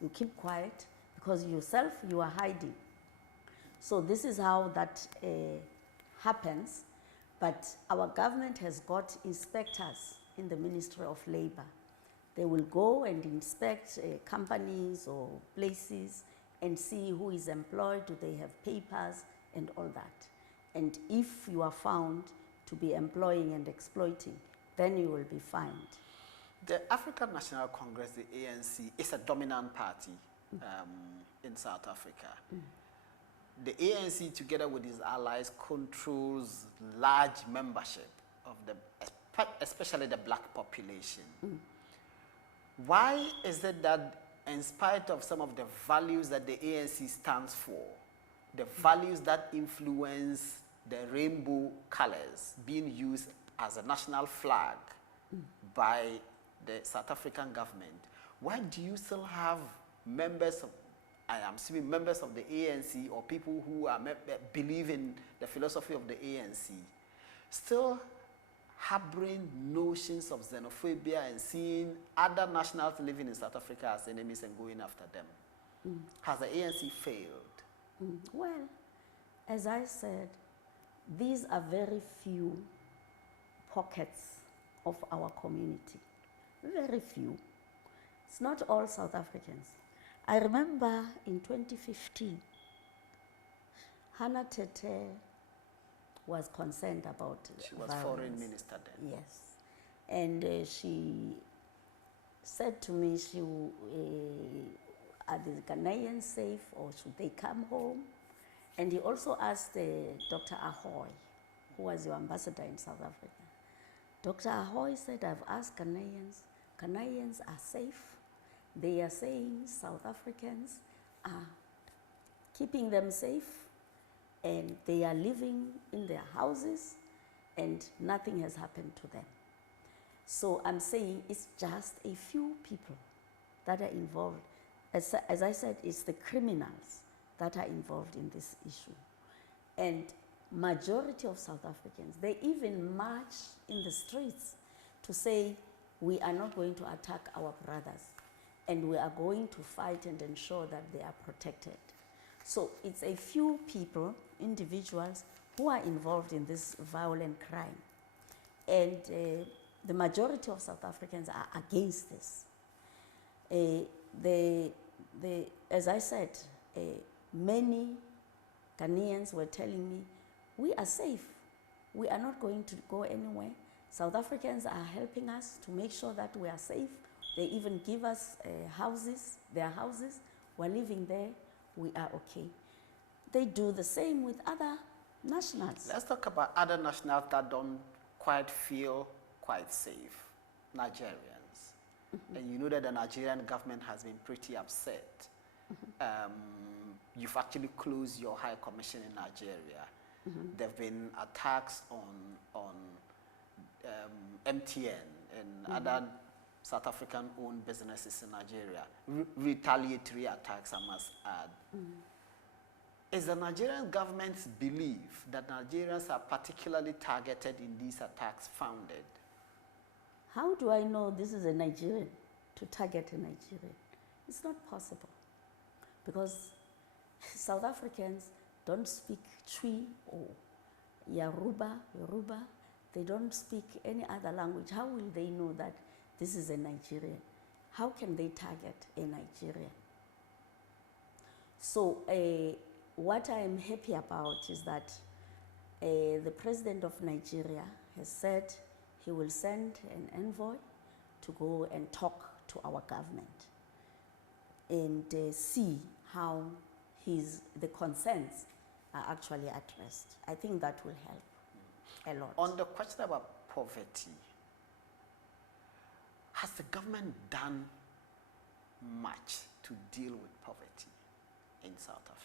You keep quiet because yourself you are hiding. So this is how that happens. But our government has got inspectors in the Ministry of Labor They will go and inspect companies or places and see who is employed, do they have papers, and all that. And if you are found to be employing and exploiting, then you will be fined. The African National Congress, the ANC, is a dominant party in South Africa. The ANC, together with its allies, controls large membership of especially the black population. Why is it that, in spite of some of the values that the ANC stands for, the values that influence the rainbow colors being used as a national flag by the South African government, why do you still have members of, I am assuming members of the ANC or people who are believe in the philosophy of the ANC, still harboring notions of xenophobia and seeing other nationals living in South Africa as enemies and going after them? Has the ANC failed? Well, as I said, these are very few pockets of our community. Very few. It's not all South Africans. I remember in 2015, Hannah Tete was concerned about She was violence. foreign minister then. Yes. And she said to me, are the Ghanaians safe or should they come home? And he also asked Dr. Ahoy, who was your ambassador in South Africa. Dr. Ahoy said, I've asked Ghanaians, Ghanaians are safe. They are saying South Africans are keeping them safe and they are living in their houses and nothing has happened to them. So I'm saying it's just a few people that are involved. As I said, it's the criminals that are involved in this issue. And majority of South Africans, they even march in the streets to say, we are not going to attack our brothers and we are going to fight and ensure that they are protected. So it's a few people, individuals, who are involved in this violent crime. And the majority of South Africans are against this. As I said, many Ghanaians were telling me, we are safe. We are not going to go anywhere. South Africans are helping us to make sure that we are safe. They even give us houses, their houses. We're living there. We are okay. They do the same with other nationals. Let's talk about other nationals that don't quite feel quite safe. Nigerians. And you know that the Nigerian government has been pretty upset. You've actually closed your High Commission in Nigeria. There have been attacks on MTN and other South African-owned businesses in Nigeria. Retaliatory attacks, I must add. Is the Nigerian government's belief that Nigerians are particularly targeted in these attacks founded? How do I know this is a Nigerian to target a Nigerian? It's not possible. Because South Africans don't speak Twi or Yoruba. They don't speak any other language. How will they know that this is a Nigerian? How can they target a Nigerian? So what I am happy about is that the president of Nigeria has said he will send an envoy to go and talk to our government and see how the concerns are actually addressed. I think that will help a lot. On the question about poverty, has the government done much to deal with poverty in South Africa?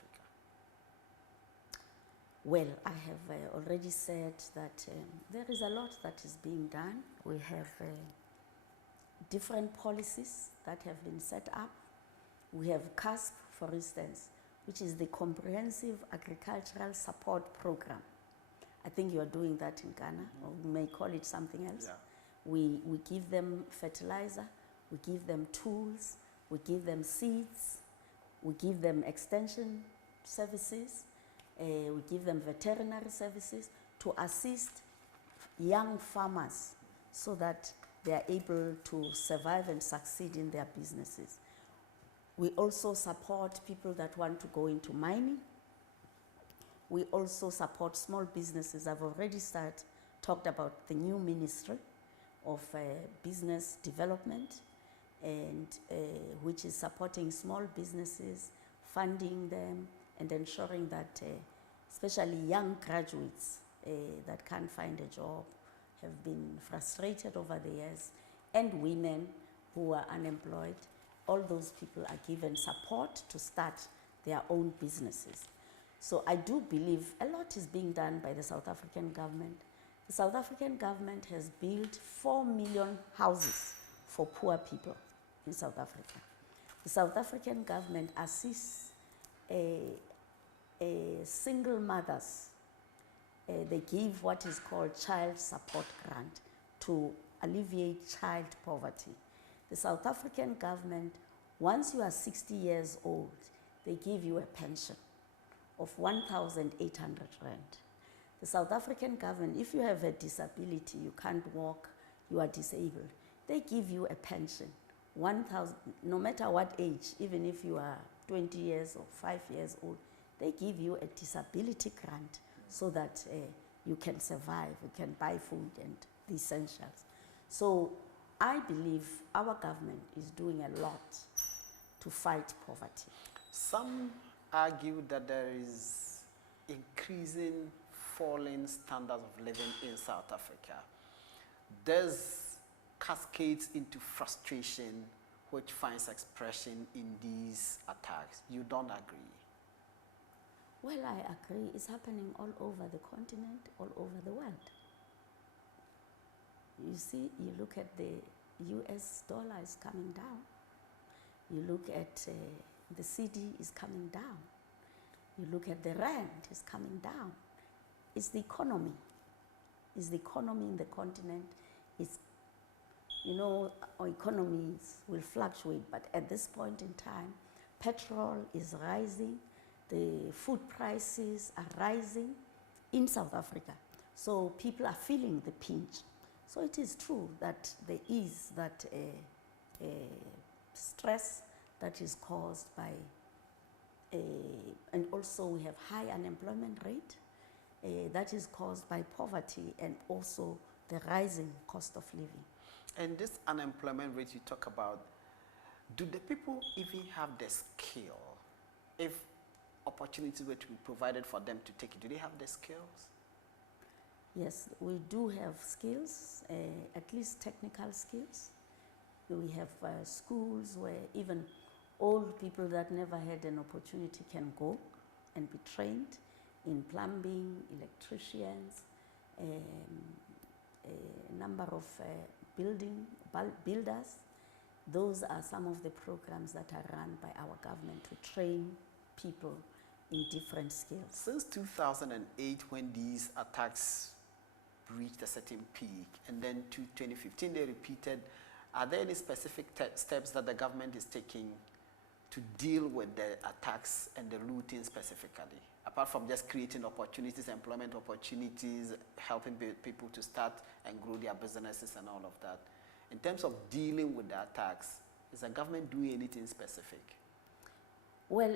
Well, I have already said that there is a lot that is being done. We have different policies that have been set up. We have CASP, for instance, which is the Comprehensive Agricultural Support Program. I think you are doing that in Ghana, or we may call it something else. Yeah. We give them fertilizer, we give them tools, we give them seeds, we give them extension services, we give them veterinary services to assist young farmers so that they are able to survive and succeed in their businesses. We also support people that want to go into mining. We also support small businesses. I've already talked about the new Ministry of Business Development, and which is supporting small businesses, funding them, and ensuring that especially young graduates that can't find a job, have been frustrated over the years, and women who are unemployed, all those people are given support to start their own businesses. So I do believe a lot is being done by the South African government. The South African government has built 4 million houses for poor people in South Africa. The South African government assists single mothers. They give what is called child support grant to alleviate child poverty. The South African government, once you are 60 years old, they give you a pension of 1,800 rand. The South African government, if you have a disability, you can't walk, you are disabled, they give you a pension, 1,000, no matter what age, even if you are 20 years or 5 years old, they give you a disability grant so that you can survive, you can buy food and the essentials. So I believe our government is doing a lot to fight poverty. Some argue that there is increasing falling standards of living in South Africa. This cascades into frustration, which finds expression in these attacks. You don't agree? Well, I agree. It's happening all over the continent, all over the world. You see, you look at the US dollar is coming down. You look at the CD is coming down. You look at the rand is coming down. It's the economy. It's the economy in the continent. It's, you know, our economies will fluctuate, but at this point in time, petrol is rising. The food prices are rising in South Africa. So people are feeling the pinch. So it is true that there is that stress that is caused by, and also we have high unemployment rate that is caused by poverty and also the rising cost of living. And this unemployment rate you talk about, do the people even have the skill? If opportunities were to be provided for them to take it, do they have the skills? Yes, we do have skills, at least technical skills. We have schools where even old people that never had an opportunity can go and be trained in plumbing, electricians, a number of builders. Those are some of the programs that are run by our government to train people in different skills. Since 2008, when these attacks reached a certain peak, and then to 2015 they repeated, are there any specific steps that the government is taking to deal with the attacks and the looting specifically, apart from just creating opportunities, employment opportunities, helping people to start and grow their businesses and all of that? In terms of dealing with the attacks, is the government doing anything specific? Well,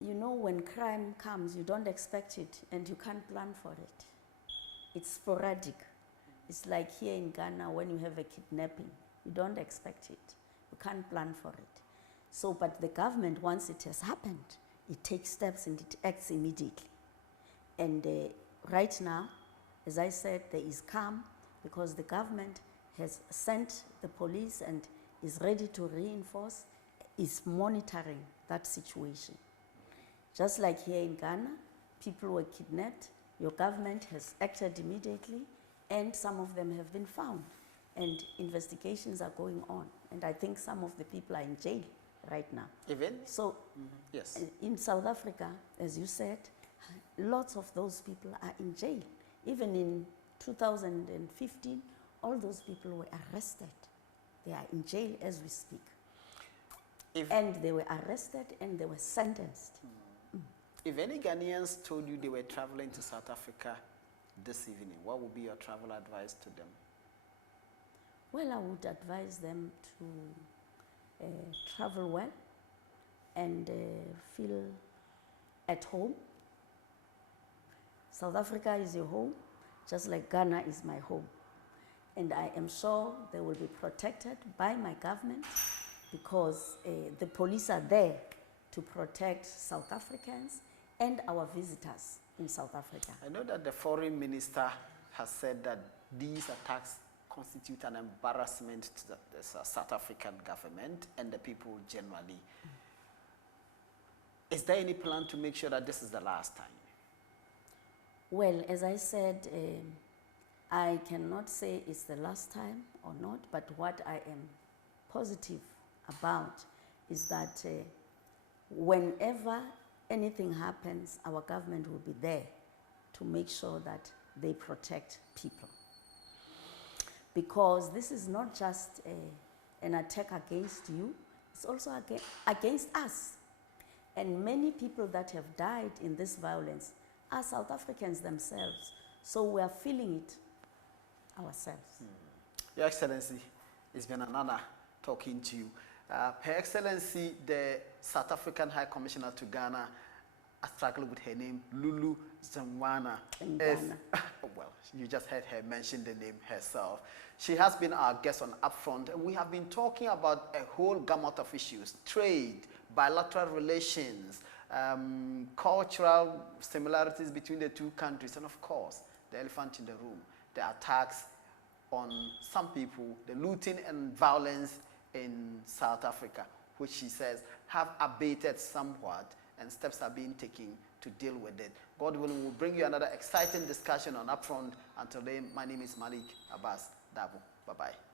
you know, when crime comes, you don't expect it and you can't plan for it. It's sporadic. It's like here in Ghana when you have a kidnapping. You don't expect it. You can't plan for it. So, but the government, once it has happened, it takes steps and it acts immediately. And right now, as I said, there is calm because the government has sent the police and is ready to reinforce, is monitoring that situation. Just like here in Ghana, people were kidnapped, your government has acted immediately, and some of them have been found. And investigations are going on. And I think some of the people are in jail right now. Even? So, yes. In South Africa, as you said, lots of those people are in jail. Even in 2015, all those people were arrested. They are in jail as we speak. And they were arrested and they were sentenced. If any Ghanaians told you they were traveling to South Africa this evening, what would be your travel advice to them? Well, I would advise them to travel well and feel at home. South Africa is your home, just like Ghana is my home. And I am sure they will be protected by my government because the police are there to protect South Africans and our visitors in South Africa. I know that the foreign minister has said that these attacks constitute an embarrassment to the South African government and the people generally. Is there any plan to make sure that this is the last time? Well, as I said, I cannot say it's the last time or not, but what I am positive about is that whenever anything happens, our government will be there to make sure that they protect people. Because this is not just an attack against you, it's also against us. And many people that have died in this violence are South Africans themselves. So we are feeling it ourselves. Your Excellency, it's been an honor talking to you. Her Excellency, the South African High Commissioner to Ghana, I struggle with her name, Lulu Zamwana. Well, you just heard her mention the name herself. She has been our guest on Upfront, and we have been talking about a whole gamut of issues: trade, bilateral relations, cultural similarities between the two countries, and of course, the elephant in the room, the attacks on some people, the looting and violence in South Africa, which she says have abated somewhat, and steps are being taken to deal with it. God willing, we'll bring you another exciting discussion on Upfront. Until then, my name is Malik Abbas Dabo. Bye-bye.